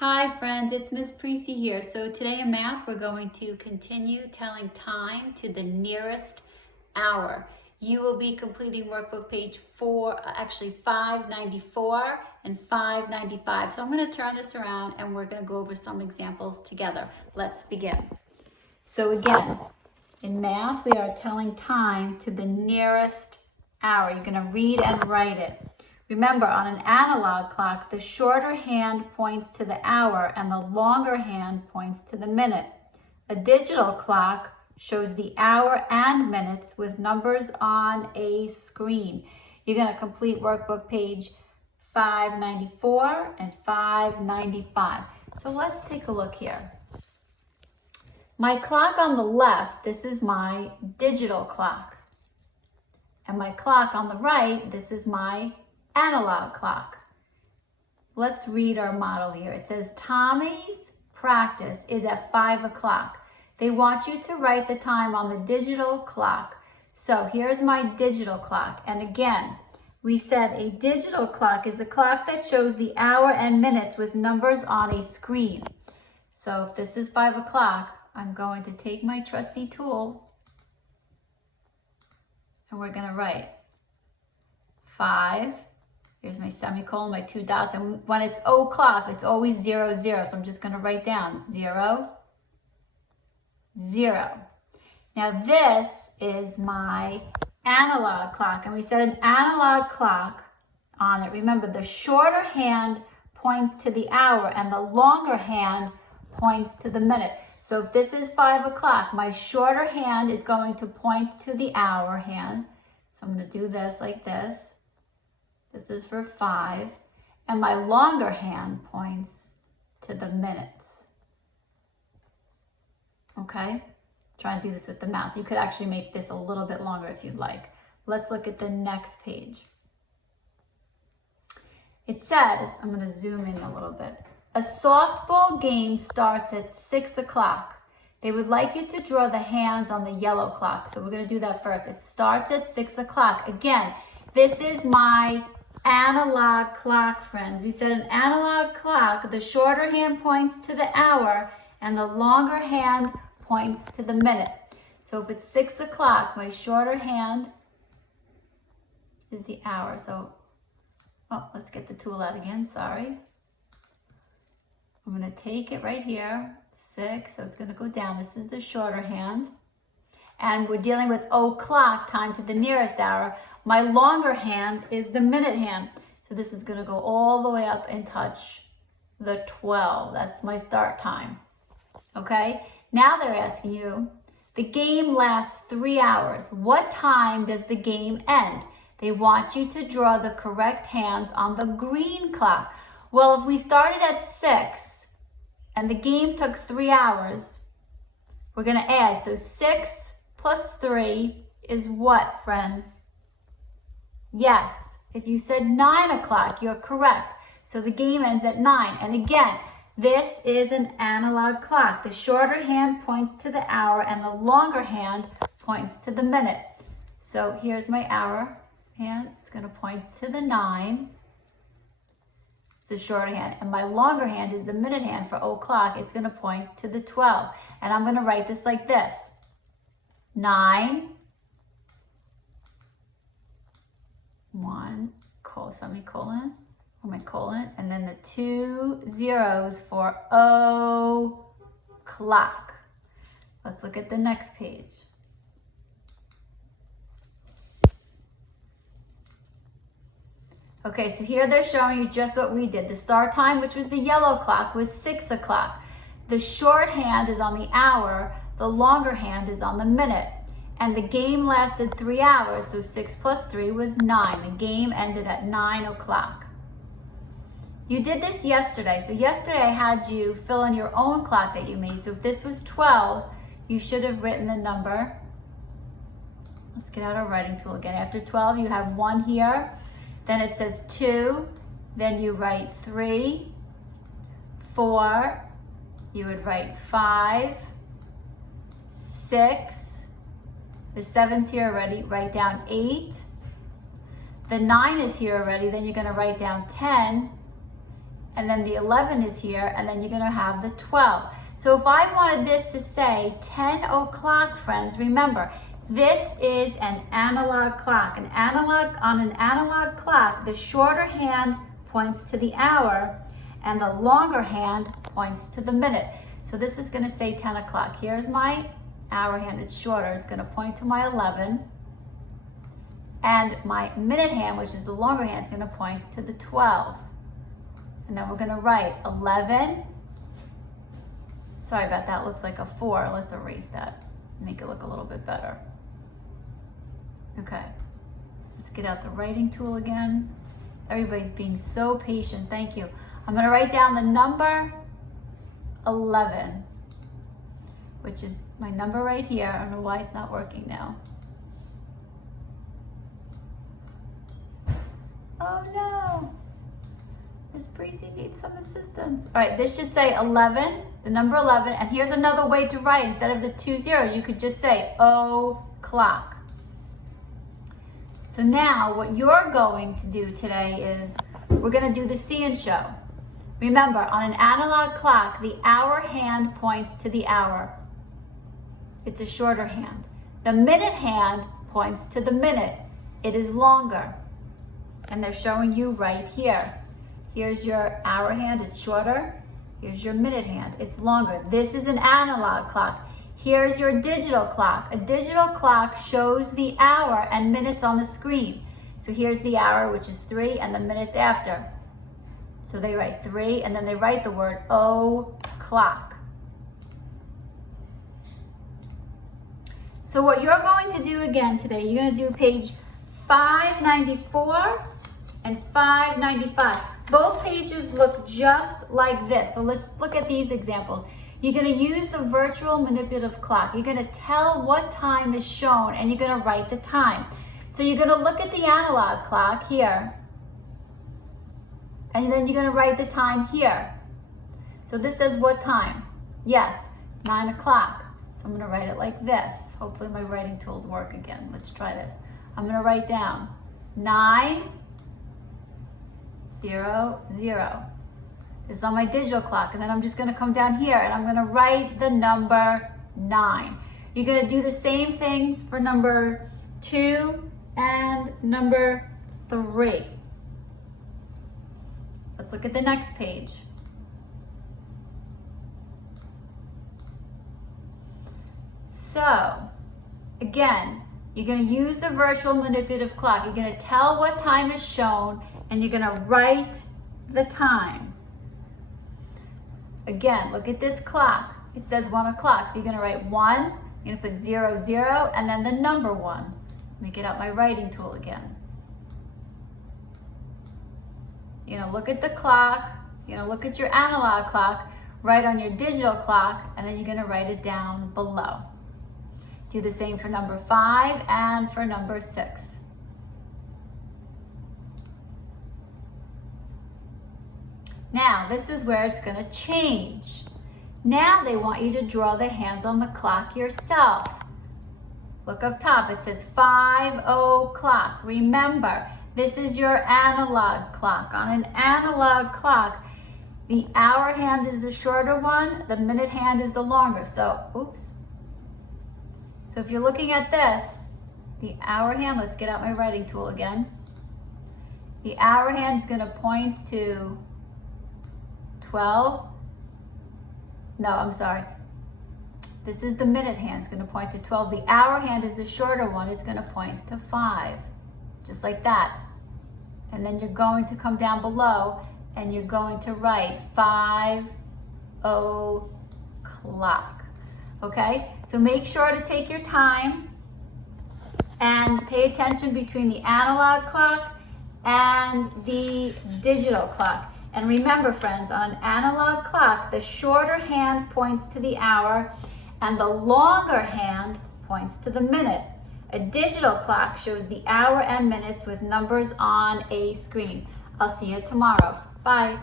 Hi friends, it's Miss Precy here. So today in math, we're going to continue telling time to the nearest hour. You will be completing workbook page 594 and 595. So I'm going to turn this around and we're going to go over some examples together. Let's begin. So again, in math, we are telling time to the nearest hour. You're going to read and write it. Remember, on an analog clock, the shorter hand points to the hour and the longer hand points to the minute. A digital clock shows the hour and minutes with numbers on a screen. You're going to complete workbook page 594 and 595. So let's take a look here. My clock on the left, this is my digital clock. And my clock on the right, this is my analog clock. Let's read our model here. It says Tommy's practice is at 5 o'clock. They want you to write the time on the digital clock. So here's my digital clock. And again, we said a digital clock is a clock that shows the hour and minutes with numbers on a screen. So if this is 5 o'clock, I'm going to take my trusty tool and we're going to write 5. Here's my semicolon, my 2 dots. And when it's o'clock, it's always 0, 0. So I'm just going to write down 0, 0. Now this is my analog clock. And we said an analog clock on it. Remember, the shorter hand points to the hour and the longer hand points to the minute. So if this is 5 o'clock, my shorter hand is going to point to the hour hand. So I'm going to do this like this. This is for 5. And my longer hand points to the minutes. Okay? Trying to do this with the mouse. You could actually make this a little bit longer if you'd like. Let's look at the next page. It says, I'm going to zoom in a little bit. A softball game starts at 6 o'clock. They would like you to draw the hands on the yellow clock. So we're going to do that first. It starts at 6 o'clock. Again, this is my analog clock, friends. We said an analog clock, the shorter hand points to the hour and the longer hand points to the minute. So if it's 6 o'clock, my shorter hand is the hour. So, let's get the tool out again. Sorry. I'm going to take it right here, 6, so it's going to go down. This is the shorter hand. And we're dealing with o'clock, time to the nearest hour. My longer hand is the minute hand. So this is going to go all the way up and touch the 12. That's my start time. Okay? Now they're asking you, the game lasts 3 hours. What time does the game end? They want you to draw the correct hands on the green clock. Well, if we started at 6 and the game took 3 hours, we're going to add. So 6 plus 3 is what, friends? Yes, if you said 9 o'clock, you're correct. So the game ends at 9. And again, this is an analog clock. The shorter hand points to the hour and the longer hand points to the minute. So here's my hour hand. It's going to point to the 9. The shorter hand, and my longer hand is the minute hand for o'clock. It's going to point to the 12, and I'm going to write this like this: 9, 1, semicolon, or my colon, and then the 2 zeros for o'clock. Let's look at the next page. Okay, so here they're showing you just what we did. The start time, which was the yellow clock, was 6 o'clock. The short hand is on the hour, the longer hand is on the minute. And the game lasted 3 hours, so 6 plus 3 was 9. The game ended at 9 o'clock. You did this yesterday. So yesterday I had you fill in your own clock that you made. So if this was 12, you should have written the number. Let's get out our writing tool again. After 12, you have 1 here. Then it says 2, then you write 3, 4, you would write 5, 6, the 7's here already, write down 8, the 9 is here already, then you're going to write down 10, and then the 11 is here, and then you're gonna have the 12. So if I wanted this to say 10 o'clock, friends, remember, this is an analog clock. On an analog clock, the shorter hand points to the hour, and the longer hand points to the minute. So this is gonna say 10 o'clock. Here's my hour hand, it's shorter. It's gonna point to my 11. And my minute hand, which is the longer hand, is gonna point to the 12. And then we're gonna write 11. Sorry about that, looks like a 4. Let's erase that, make it look a little bit better. Okay, let's get out the writing tool again. Everybody's being so patient, thank you. I'm gonna write down the number 11, which is my number right here. I don't know why it's not working now. Oh no, Miss Breezy needs some assistance. All right, this should say 11, the number 11, and here's another way to write. Instead of the 2 zeros, you could just say o'clock. So now what you're going to do today is we're gonna do the see and show. Remember, on an analog clock, the hour hand points to the hour. It's a shorter hand. The minute hand points to the minute. It is longer. And they're showing you right here. Here's your hour hand, it's shorter. Here's your minute hand, it's longer. This is an analog clock. Here's your digital clock. A digital clock shows the hour and minutes on the screen. So here's the hour, which is 3, and the minutes after. So they write 3, and then they write the word o'clock. So what you're going to do again today, you're going to do page 594 and 595. Both pages look just like this. So let's look at these examples. You're going to use the virtual manipulative clock. You're going to tell what time is shown, and you're going to write the time. So you're going to look at the analog clock here, and then you're going to write the time here. So this says what time? Yes, 9 o'clock. So I'm going to write it like this. Hopefully my writing tools work again. Let's try this. I'm going to write down 9, 0, 0. This is on my digital clock, and then I'm just going to come down here and I'm going to write the number 9. You're going to do the same things for number 2 and number 3. Let's look at the next page. So, again, you're going to use the virtual manipulative clock. You're going to tell what time is shown, and you're going to write the time. Again, look at this clock. It says 1 o'clock, so you're going to write 1, you're going to put 0, 0, and then the number 1. Let me get out my writing tool again. You're going to look at the clock, you're going to look at your analog clock, write on your digital clock, and then you're going to write it down below. Do the same for number 5 and for number 6. Now, this is where it's going to change. Now they want you to draw the hands on the clock yourself. Look up top, it says 5 o'clock. Remember, this is your analog clock. On an analog clock, the hour hand is the shorter one, the minute hand is the longer. So, oops. So if you're looking at this, the hour hand, let's get out my writing tool again. The hour hand is going to point to 12. No, I'm sorry. This is the minute hand, it's going to point to 12. The hour hand is the shorter one, it's going to point to 5. Just like that. And then you're going to come down below and you're going to write 5 o'clock. Okay? So make sure to take your time and pay attention between the analog clock and the digital clock. And remember, friends, on an analog clock, the shorter hand points to the hour and the longer hand points to the minute. A digital clock shows the hour and minutes with numbers on a screen. I'll see you tomorrow. Bye.